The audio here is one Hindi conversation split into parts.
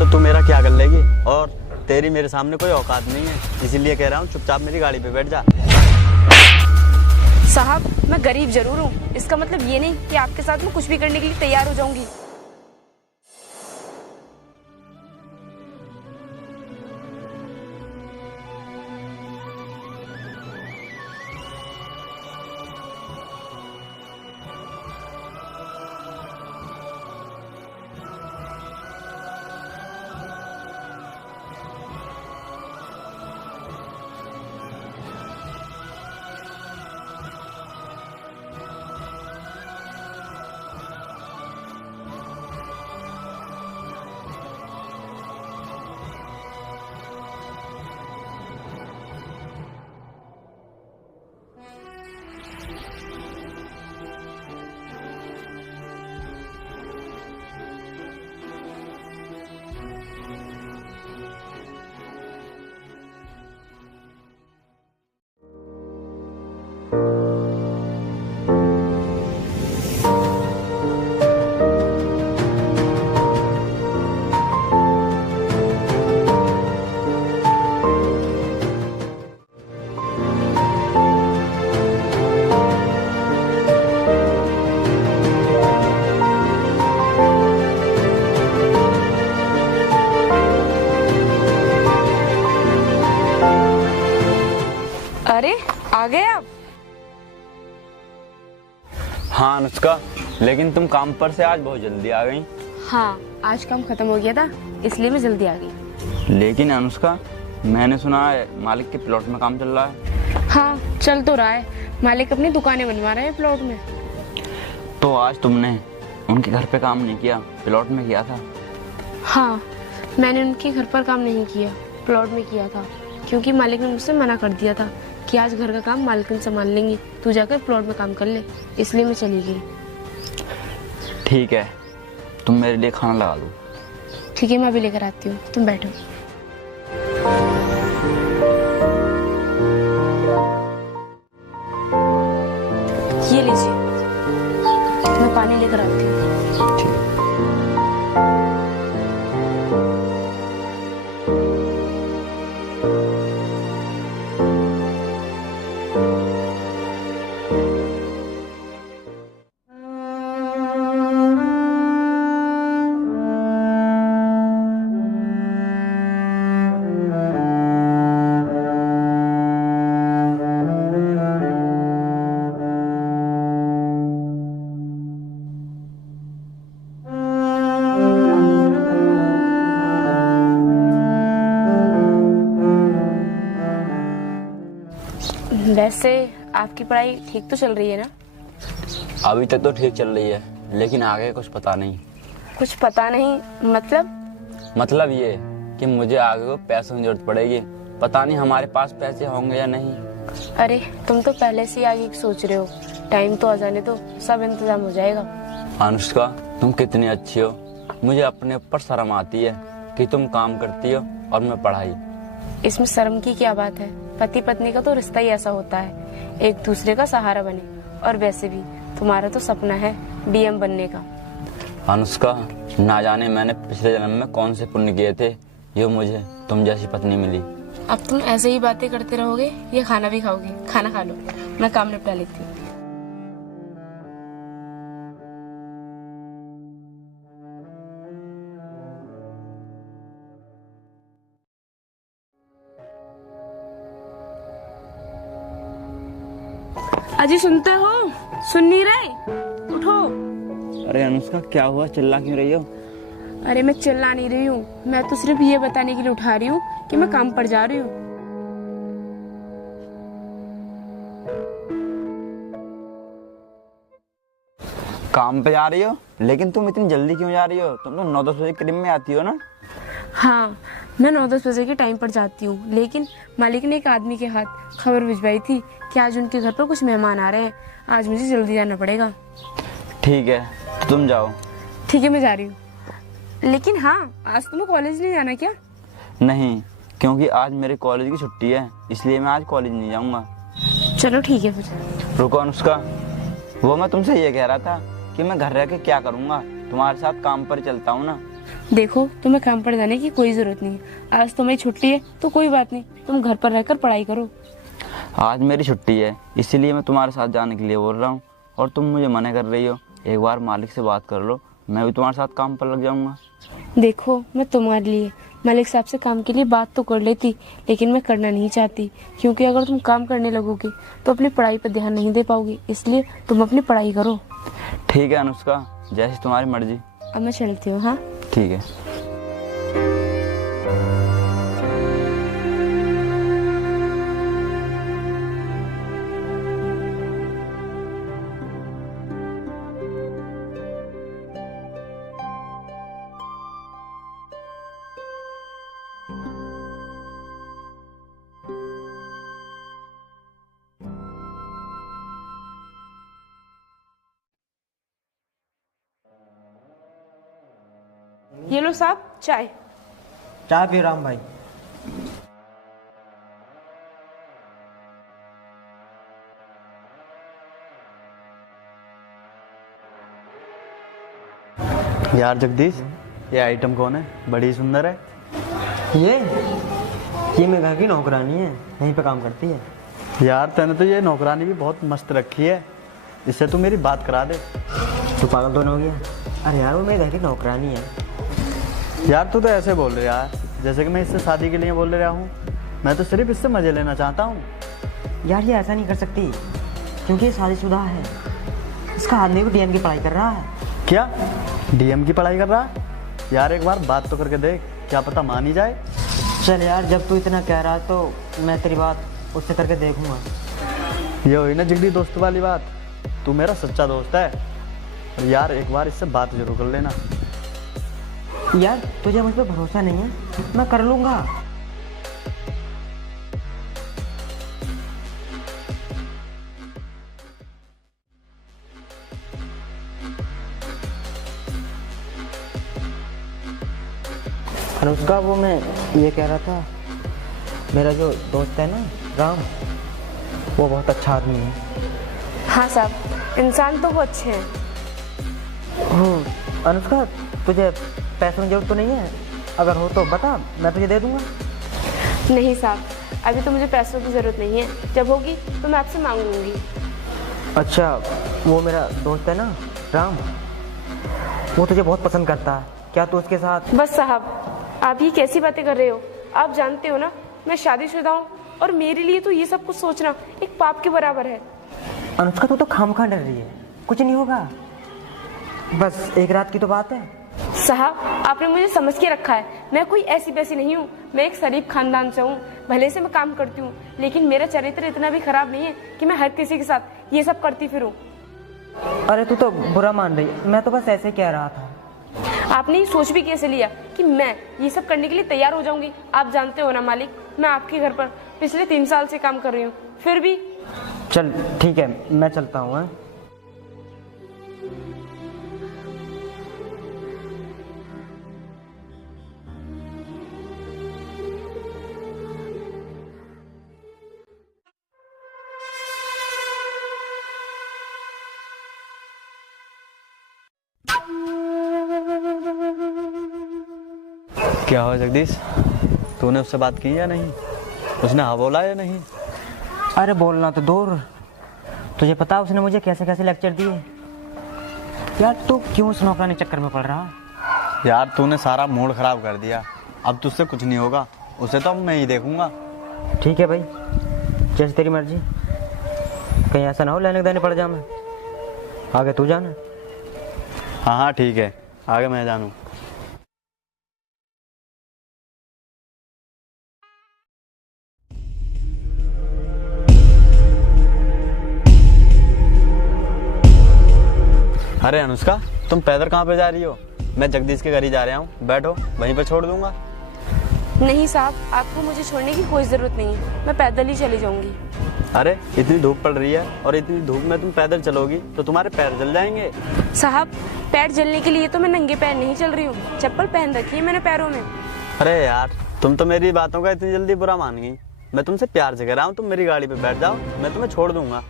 तो तू मेरा क्या कर लेगी, और तेरी मेरे सामने कोई औकात नहीं है, इसीलिए कह रहा हूँ चुपचाप मेरी गाड़ी पे बैठ जा। साहब, मैं गरीब जरूर हूँ, इसका मतलब ये नहीं कि आपके साथ मैं कुछ भी करने के लिए तैयार हो जाऊंगी। अरे, आ गए आप? हाँ अनुष्का, लेकिन तुम काम पर से आज बहुत जल्दी आ गई। हाँ, आज काम खत्म हो गया था, इसलिए मैं जल्दी आ गई। लेकिन अनुष्का, मैंने सुना है मालिक के प्लॉट में काम चल रहा है। हाँ, चल तो रहा है। मालिक अपनी दुकानें बनवा रहे हैं प्लॉट में। तो आज तुमने उनके घर पे काम नहीं किया, प्लॉट में किया था? हाँ, मैंने उनके घर पर काम नहीं किया, प्लॉट में किया था, क्योंकि मालिक ने मुझसे मना कर दिया था कि आज घर का काम मालकिन संभाल लेंगी, तू जाकर प्लॉट में काम कर ले, इसलिए मैं चली गई। ठीक है, तुम मेरे लिए खाना लगा दो। ठीक है, मैं अभी लेकर आती हूँ, तुम बैठो। ये लीजिए, मैं पानी लेकर आती हूँ। वैसे आपकी पढ़ाई ठीक तो चल रही है ना? अभी तक तो ठीक चल रही है, लेकिन आगे कुछ पता नहीं। कुछ पता नहीं मतलब ये कि मुझे आगे को पैसों की जरूरत पड़ेगी, पता नहीं हमारे पास पैसे होंगे या नहीं। अरे, तुम तो पहले से ही आगे की सोच रहे हो, टाइम तो आ जाने दो, सब इंतजाम हो जाएगा। अनुष्का, तुम कितनी अच्छी हो, मुझे अपने ऊपर शर्म आती है कि तुम काम करती हो और मैं पढ़ाई। इसमें शर्म की क्या बात है? पति पत्नी का तो रिश्ता ही ऐसा होता है, एक दूसरे का सहारा बने। और वैसे भी तुम्हारा तो सपना है डीएम बनने का। अनुष्का, ना जाने मैंने पिछले जन्म में कौन से पुण्य किए थे, ये मुझे तुम जैसी पत्नी मिली। अब तुम ऐसे ही बातें करते रहोगे या खाना भी खाओगे? खाना खा लो, मैं काम निपटा लेती हूँ। अजी, सुनते हो? सुन नहीं रहे? उठो। अरे अनुष्का, क्या हुआ, चिल्ला क्यों रही हो? अरे, मैं चिल्ला नहीं रही हूँ, मैं तो सिर्फ ये बताने के लिए उठा रही हूँ कि मैं काम पर जा रही हूँ। काम पे जा रही हो? लेकिन तुम इतनी जल्दी क्यों जा रही हो? तुम तो 9-10 बजे करीब में आती हो ना? हाँ, मैं 9-10 बजे के टाइम पर जाती हूँ, लेकिन मालिक ने एक आदमी के हाथ खबर भिजवाई थी कि आज उनके घर पर कुछ मेहमान आ रहे हैं, आज मुझे जल्दी जाना पड़ेगा। ठीक है, तुम जाओ। ठीक है, मैं जा रही हूँ। लेकिन हाँ, आज तुम्हें कॉलेज नहीं जाना क्या? नहीं, क्योंकि आज मेरे कॉलेज की छुट्टी है, इसलिए मैं आज कॉलेज नहीं जाऊंगा। चलो ठीक है फिर। रुको अनुष्का, वो मैं तुमसे ये कह रहा था कि मैं घर रह के क्या करूंगा, तुम्हारे साथ काम पर चलता हूँ ना। देखो, तुम्हें काम पर जाने की कोई जरूरत नहीं है। आज तुम्हारी छुट्टी है तो कोई बात नहीं, तुम घर पर रहकर पढ़ाई करो। आज मेरी छुट्टी है, इसीलिए मैं तुम्हारे साथ जाने के लिए बोल रहा हूँ और तुम मुझे मना कर रही हो। एक बार मालिक से बात कर लो, मैं भी तुम्हारे साथ काम पर लग जाऊँगा। देखो, मैं तुम्हारे लिए मालिक साहब से काम के लिए बात तो कर लेती, लेकिन मैं करना नहीं चाहती, क्योंकि अगर तुम काम करने लगोगे तो अपनी पढ़ाई पर ध्यान नहीं दे पाओगी। इसलिए तुम अपनी पढ़ाई करो। ठीक है अनुष्का, जैसी तुम्हारी मर्जी। अब मैं चलती हूँ। हाँ, ठीक है। ये लो साहब चाय। चाय पी राम भाई। यार जगदीश, ये आइटम कौन है? बड़ी सुंदर है। ये मेरे घर की नौकरानी है, यहीं पे काम करती है। यार तूने तो ये नौकरानी भी बहुत मस्त रखी है, इससे तू मेरी बात करा दे। तू पागल तो नहीं हो गया? अरे यार वो मेरे घर की नौकरानी है। यार तू तो ऐसे बोल रहे यार जैसे कि मैं इससे शादी के लिए बोल रहा हूँ। मैं तो सिर्फ इससे मजे लेना चाहता हूँ। यार ये ऐसा नहीं कर सकती, क्योंकि ये शादीशुदा है। इसका आदमी भी डीएम की पढ़ाई कर रहा है। क्या डीएम की पढ़ाई कर रहा है? यार एक बार बात तो करके देख, क्या पता मान ही जाए। चल यार, जब तू इतना कह रहा है तो मैं तेरी बात उससे करके देखूंगा। ये हुई ना जिगरी दोस्त वाली बात। तू मेरा सच्चा दोस्त है और यार एक बार इससे बात जरूर कर लेना। यार तुझे मुझ पर भरोसा नहीं है? मैं कर लूंगा। अनुष्का, वो मैं ये कह रहा था, मेरा जो दोस्त है ना राम, वो बहुत अच्छा आदमी है। हाँ साहब, इंसान तो वो अच्छे हैं। अनुष्का, तुझे पैसों की जरूरत तो नहीं है? अगर हो तो बता, मैं तुझे दे दूंगा। नहीं साहब, अभी तो मुझे पैसों की ज़रूरत नहीं है, जब होगी तो मैं आपसे मांग लूँगी। अच्छा, वो मेरा दोस्त है ना राम, वो तुझे बहुत पसंद करता है। क्या तू उसके साथ? बस साहब, आप ये कैसी बातें कर रहे हो? आप जानते हो ना मैं शादीशुदा हूँ, और मेरे लिए तो ये सब कुछ सोचना एक पाप के बराबर है। अनुष्का, तू तो खामखा डर रही है, कुछ नहीं होगा, बस एक रात की तो बात है। साहब, आपने मुझे समझ के रखा है। मैं कोई ऐसी वैसी नहीं हूँ, मैं एक शरीफ खानदान से हूँ। भले से मैं काम करती हूँ, लेकिन मेरा चरित्र इतना भी खराब नहीं है कि मैं हर किसी के साथ ये सब करती फिरूं। अरे तू तो बुरा मान रही, मैं तो बस ऐसे कह रहा था। आपने ये सोच भी कैसे लिया कि मैं ये सब करने के लिए तैयार हो जाऊंगी? आप जानते हो ना मालिक, मैं आपके घर पर पिछले 3 साल से काम कर रही हूँ, फिर भी। चल ठीक है, मैं चलता हूँ। हाँ? क्या हुआ जगदीश, तूने उससे बात की या नहीं? उसने हाँ बोला या नहीं? अरे बोलना तो दूर, तुझे पता है उसने मुझे कैसे कैसे लेक्चर दिए। यार तू क्यों उस नौकरानी चक्कर में पड़ रहा? यार तूने सारा मूड खराब कर दिया, अब तुझसे कुछ नहीं होगा, उसे तो अब मैं ही देखूंगा। ठीक है भाई, जैसे तेरी मर्जी। कहीं ऐसा ना हो लेने देने पड़ जा मैं। आगे तू जाना। हाँ हाँ ठीक है, आगे मैं जानूँ। अरे अनुष्का, तुम पैदल कहाँ पे जा रही हो? मैं जगदीश के घर ही जा रहा हूँ, बैठो, वहीं पे छोड़ दूंगा। नहीं साहब, आपको मुझे छोड़ने की कोई जरूरत नहीं है, मैं पैदल ही चली जाऊंगी। अरे इतनी धूप पड़ रही है और इतनी धूप में तुम पैदल चलोगी तो तुम्हारे पैर जल जाएंगे। साहब, पैर जलने के लिए तो मैं नंगे पैर नहीं चल रही हूँ, चप्पल पहन रखी है मैंने पैरों में। अरे यार, तुम तो मेरी बातों का इतनी जल्दी बुरा मान गई। मैं तुमसे प्यार से कह रहा हूँ, तुम मेरी गाड़ी पे बैठ जाओ, मैं तुम्हें छोड़ दूंगा।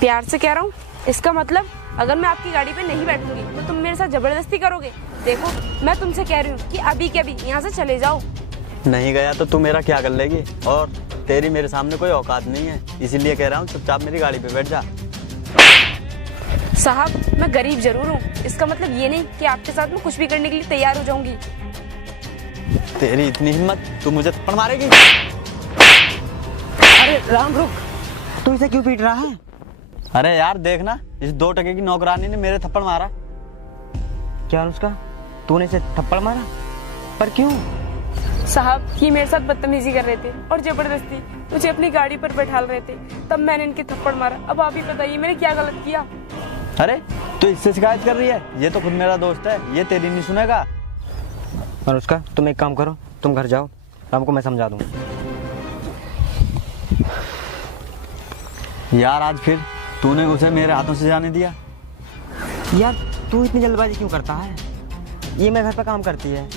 प्यार से कह रहा हूँ, इसका मतलब अगर मैं आपकी गाड़ी पे नहीं बैठूंगी तो तुम मेरे साथ जबरदस्ती करोगे। देखो मैं तुमसे कह रही हूँ कि अभी के अभी यहाँ से चले जाओ। नहीं गया तो तू मेरा क्या कर लेगी, और तेरी मेरे सामने कोई औकात नहीं है, इसीलिए कह रहा हूँ चुपचाप मेरी गाड़ी पे बैठ जा। साहब मैं गरीब जरूर हूँ, इसका मतलब ये नहीं कि आपके साथ मैं कुछ भी करने के लिए तैयार हो जाऊंगी। तेरी इतनी हिम्मत, तू मुझे थप्पड़ मारेगी? अरे राम रुक, तू इसे क्यों पीट रहा है? अरे यार देखना, इस 2 टके की नौकरानी ने मेरे थप्पड़ मारा। क्या अनुष्का, तूने इसे थप्पड़ मारा? पर क्यों? साहब ये मेरे साथ बदतमीजी कर रहे थे और जबरदस्ती मुझे अपनी गाड़ी पर बैठा रहे थे, तब मैंने इनके थप्पड़ मारा। अब आप ही बताइए मैंने क्या गलत किया? अरे तू इससे शिकायत कर रही है? ये तो खुद मेरा दोस्त है, ये तेरी नहीं सुनेगा। अनुष्का तुम एक काम करो, तुम घर जाओ, राम को मैं समझा दूंगा। यार आज फिर तूने उसे मेरे हाथों से जाने दिया। यार तू इतनी जल्दबाजी क्यों करता है? ये मैं घर पे काम करती है,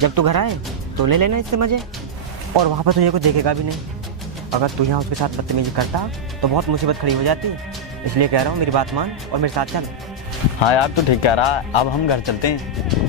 जब तू घर आए तो ले लेना इससे मजे, और वहाँ पर तुझे कुछ देखेगा भी नहीं। अगर तू यहाँ उसके साथ बदतमीजी करता तो बहुत मुसीबत खड़ी हो जाती, इसलिए कह रहा हूँ मेरी बात मान और मेरे साथ चल। हाँ यार तू ठीक कह रहा है, अब हम घर चलते हैं।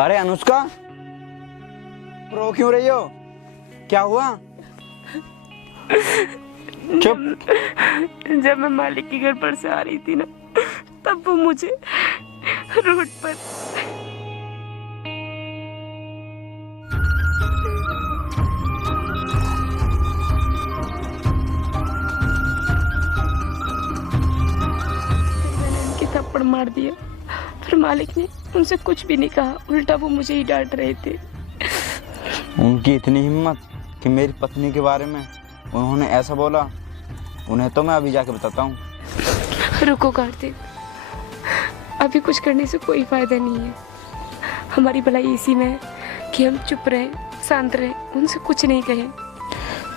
अरे अनुष्का, रो क्यों रही हो? क्या हुआ? चुप। जब मैं मालिक के घर पर से आ रही थी ना, तब वो मुझे रोड पर थप्पड़ मार दिया। फिर मालिक ने उनसे कुछ भी नहीं कहा, उल्टा वो मुझे ही डांट रहे थे। उनकी इतनी हिम्मत कि मेरी पत्नी के बारे में उन्होंने ऐसा बोला। उन्हें तो मैं अभी जाके बताता हूँ। रुको कार्तिक, अभी कुछ करने से कोई फायदा नहीं है। हमारी भलाई इसी में है कि हम चुप रहें, शांत रहें, उनसे कुछ नहीं कहें।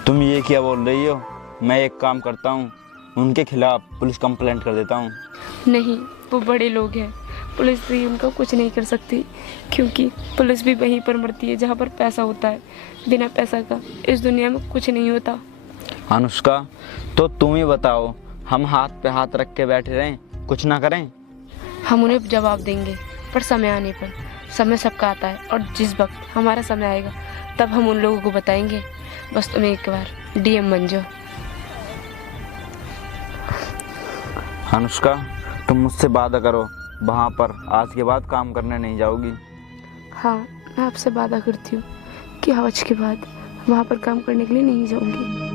तुम ये क्या बोल रही हो? मैं एक काम करता हूँ, उनके खिलाफ पुलिस कंप्लेंट कर देता हूँ। नहीं, वो बड़े लोग हैं, पुलिस भी उनका कुछ नहीं कर सकती, क्योंकि पुलिस भी वहीं पर मरती है जहाँ पर पैसा होता है। बिना पैसा का इस दुनिया में कुछ नहीं होता। अनुष्का तो तुम ही बताओ, हम हाथ पे हाथ रख के बैठे रहें, कुछ ना करें? हम उन्हें जवाब देंगे, पर समय आने पर। समय सबका आता है, और जिस वक्त हमारा समय आएगा तब हम उन लोगों को बताएंगे। बस तुम एक बार डीएम बन जाओ। अनुष्का तुम मुझसे वादा करो, वहाँ पर आज के बाद काम करने नहीं जाओगी। हाँ, मैं आपसे वादा करती हूँ कि आज के बाद वहाँ पर काम करने के लिए नहीं जाऊँगी।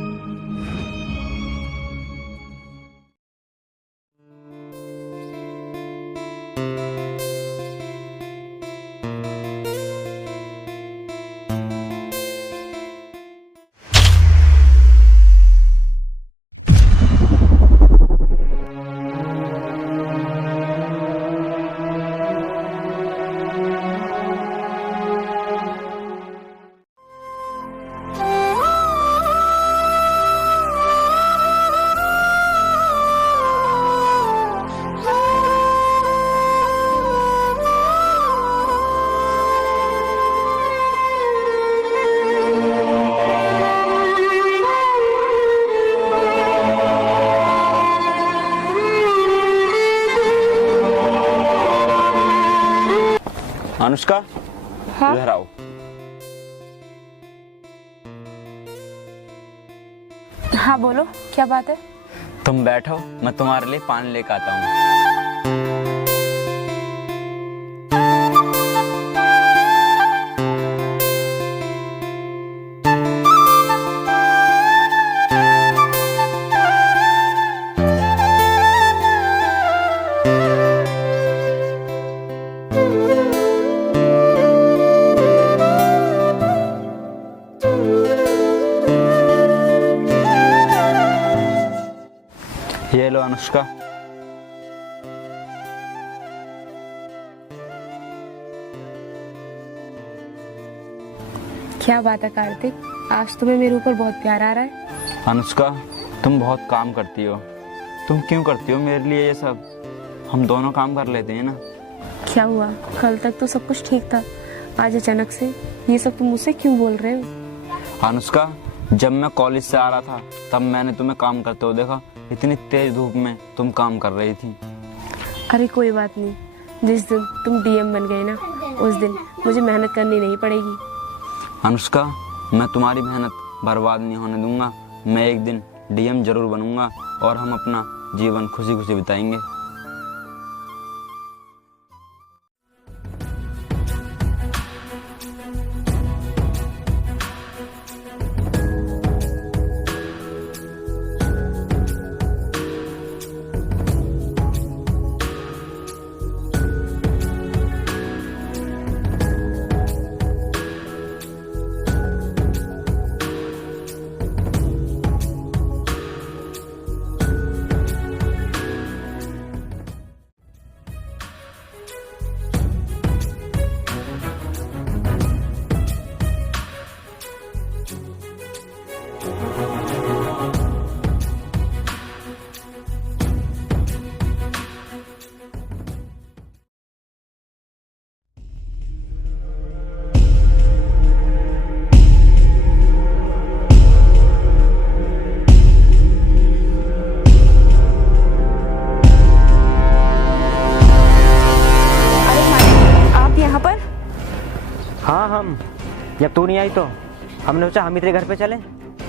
अनुष्का हाँ? इधर आओ। हाँ बोलो, क्या बात है? तुम बैठो, मैं तुम्हारे लिए पानी लेकर आता हूँ। अनुष्का, क्या बात है कार्तिक, आज तुम्हें मेरे ऊपर बहुत प्यार आ रहा है। अनुष्का तुम बहुत काम करती हो। तुम क्यों करती हो मेरे लिए ये सब? हम दोनों काम कर लेते हैं ना। क्या हुआ, कल तक तो सब कुछ ठीक था, आज अचानक से ये सब तुम मुझसे क्यों बोल रहे हो? अनुष्का, जब मैं कॉलेज से आ रहा था तब मैंने तुम्हें काम करते हुए देखा। इतनी तेज धूप में तुम काम कर रही थी। अरे कोई बात नहीं, जिस दिन तुम डीएम बन गए ना, उस दिन मुझे मेहनत करनी नहीं पड़ेगी। अनुष्का, मैं तुम्हारी मेहनत बर्बाद नहीं होने दूंगा। मैं एक दिन डीएम जरूर बनूंगा और हम अपना जीवन खुशी खुशी बिताएंगे। हाँ, हम जब तू नहीं आई तो हमने सोचा हम ही तेरे घर पे चले,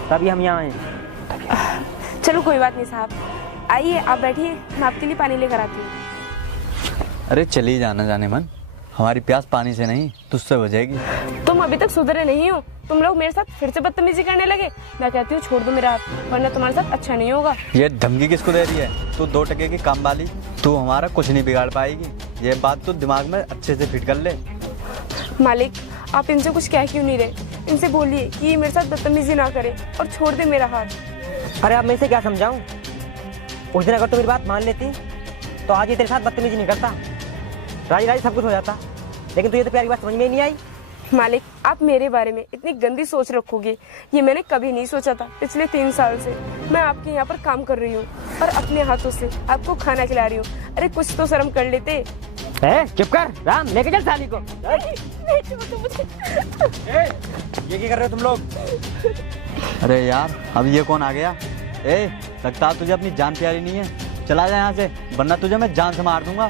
तभी हम यहाँ आए। चलो कोई बात नहीं साहब, आइए आप बैठिए, मैं आपके लिए पानी लेकर आती हूँ। अरे चली जाना जाने मन, हमारी प्यास पानी से नहीं तुझसे बुझेगी। तुम अभी तक सुधरे नहीं हो, तुम लोग मेरे साथ फिर से बदतमीजी करने लगे। मैं कहती हूँ छोड़ दो मेरा हाथ, वरना तुम्हारे साथ अच्छा नहीं होगा। ये धमकी किसको दे रही है? तू 2 टके की काम वाली, तू हमारा कुछ नहीं बिगाड़ पाएगी। ये बात तू दिमाग में अच्छे से फिट कर ले। मालिक, आप इनसे कुछ कह क्यों नहीं रहे? इनसे बोलिए कि ये मेरे साथ बदतमीजी ना करे और छोड़ दे मेरा हाथ। अरे अब मैं इसे क्या समझाऊं? उस दिन अगर तू मेरी बात मान लेती तो आज ये तेरे साथ बदतमीजी नहीं करता, राजी राजी सब कुछ हो जाता। लेकिन तुझे तो प्यारी बात समझ में ही नहीं आई। मालिक, आप मेरे बारे में इतनी गंदी सोच रखोगे ये मैंने कभी नहीं सोचा था। पिछले 3 साल से मैं आपके यहाँ पर काम कर रही हूँ और अपने हाथों से आपको खाना खिला रही हूँ। अरे कुछ तो शर्म कर लेते। चुप कर राम, लेके चल साली को। ये क्या कर रहे हो तुम लोग? अरे यार, अब ये कौन आ गया? लगता है तुझे अपनी जान प्यारी नहीं है। चला जा यहाँ से, वरना तुझे मैं जान से मार दूंगा।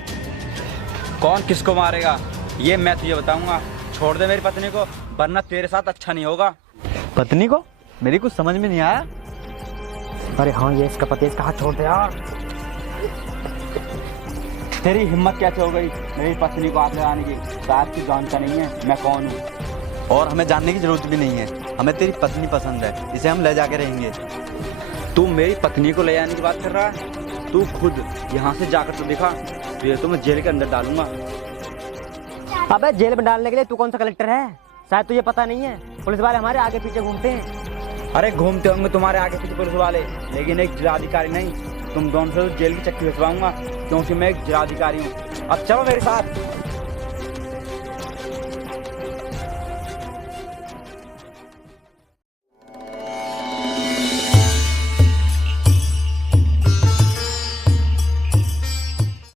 कौन किसको मारेगा ये मैं तुझे बताऊंगा। छोड़ दे मेरी पत्नी को, वरना तेरे साथ अच्छा नहीं होगा। पत्नी को? मेरी कुछ समझ में नहीं आया। अरे हाँ, ये इसका पति, इसका हाथ छोड़ दे यार। तेरी हिम्मत कैसे हो गई मेरी पत्नी को हाथ लगाने की? शायद तू जानता नहीं है मैं कौन हूँ। और हमें जानने की जरूरत भी नहीं है, हमें तेरी पत्नी पसंद है, इसे हम ले जाके रहेंगे। तू मेरी पत्नी को ले जाने की बात कर रहा है? तू खुद यहाँ से जाकर तो दिखा, फिर तो मैं जेल के अंदर डालूंगा। अबे जेल में डालने के लिए तू कौन सा कलेक्टर है? शायद तुझे पता नहीं है, पुलिस वाले हमारे आगे पीछे घूमते हैं। अरे घूमते होंगे तुम्हारे आगे पीछे पुलिस वाले, लेकिन एक जिलाधिकारी नहीं। तुम दोनों से जेल की चक्की भिजवाऊंगा, क्योंकि मैं एक जिलाधिकारी हूँ। अब चलो मेरे साथ।